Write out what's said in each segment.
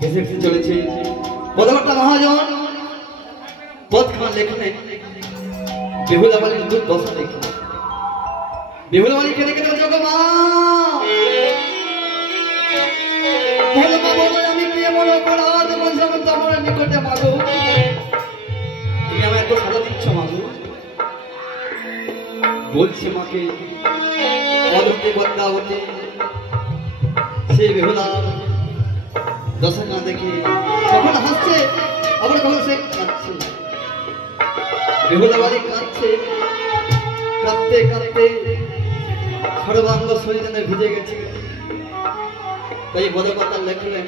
ভেসে ভেসে চলেছে। পদকর্তা মহাজন পদখানা লেখলেন বেহুলা বালির দুর্দশা দেখে। বেহুলা বালি কেঁদে কেঁদে বলছে, মা বলো মা বলো, আমি কে বড় অপরাধ বলছিলাম তোমার নিকটে মাগো, তুমি আমার এত সাজা দিচ্ছ মাগো। বলছে মাকে অদতে বদ্যাবতে সেই বেহুলা দশা না দেখে কখন হাসছে আবার কখন সে কাঁদছে। বেহুলা বাড়ি কাঁদছে, কাঁদতে কাঁদতে সর্বাঙ্গ শরীর ভিজে গেছে। তাই পদকর্তা লেখলেন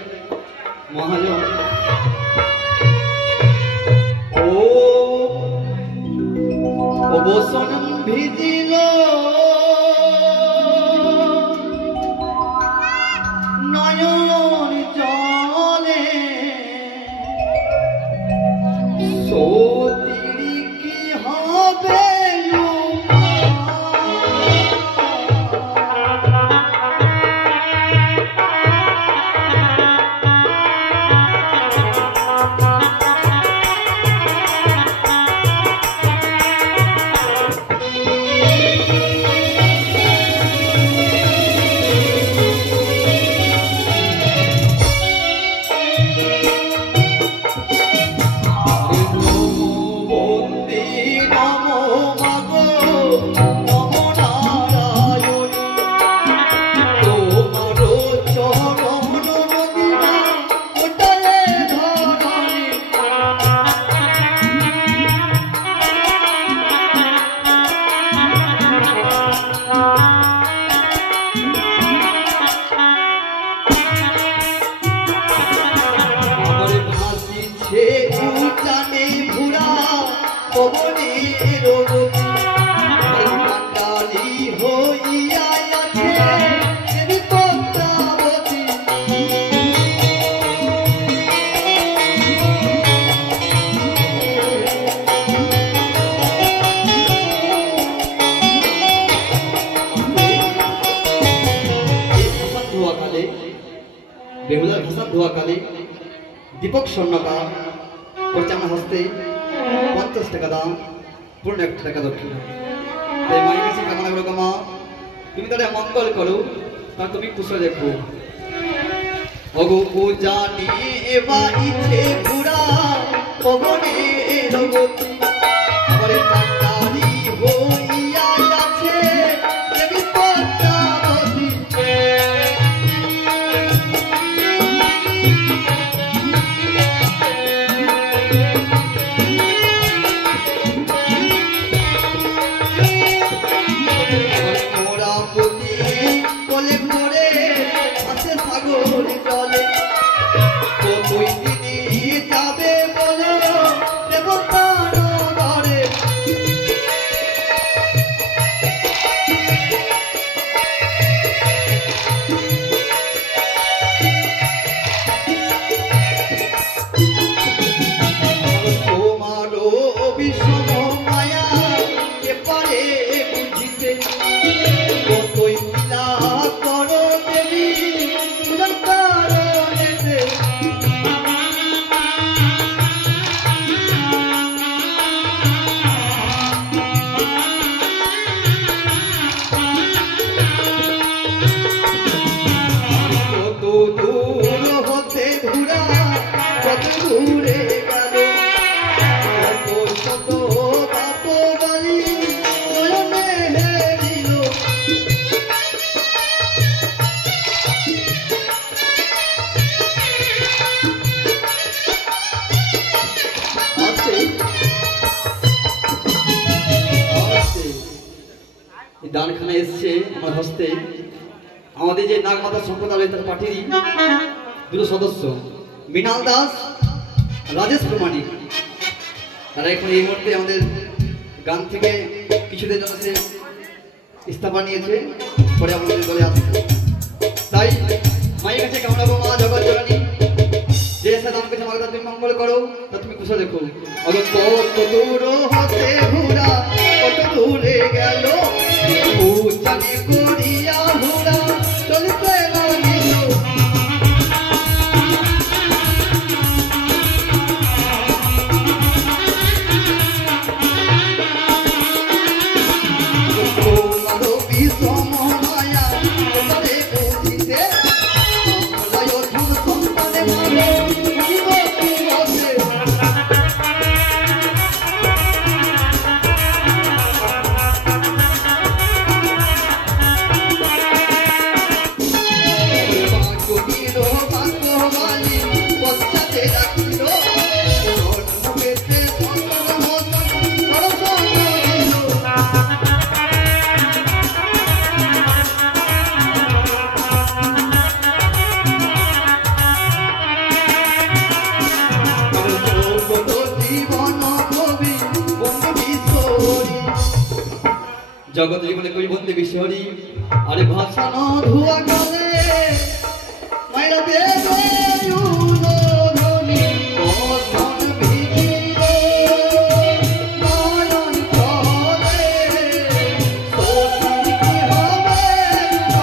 মহাজন, ও বসন ভিজিল নয়ন জলে, সতীরি কি হবে বেহুলার ভাষা ধোয়াকালে দীপক স্বর্ণকার করছে আমার হস্তে 50 টাকা দাম, পূর্ণ 1 টাকা দক্ষিণা। তাই মায়ের কাছে কামনা করো, মা তুমি তাহলে মঙ্গল করো, তা তুমি কুশল দেখো। অগো ও জানি এবা ইচ্ছে পুরা পবনে রগতি, আমারে কাটারি হইয়া যাচ্ছে দেবী পদ্মাবতী। দানখানা এসছে আমার হস্তে। আমাদের যে নাগমাতা সম্প্রদায় তার পার্টির দুটো সদস্য মৃণাল দাস, রাজেশ প্রমাণিক, তারা এখন এই মুহূর্তে আমাদের গান থেকে কিছুদিন জন্য সে ইস্তফা নিয়েছে, পরে আমাদের দলে আসছে। তাই মায়ের কাছে কামনা করো, মা জগৎ জননী যে এসে দান করছে আমাকে তুমি মঙ্গল করো, তা তুমি কুশল দেখো। কত দূর হতে ঘুরা কত দূরে গেল, জানি করিয়া ঘুরা চলিতে লাগিল। জগৎ জীবনে কই বন্দে বিশ্বরী আরে ভাষানো ধোয়া গলে মাইরা দে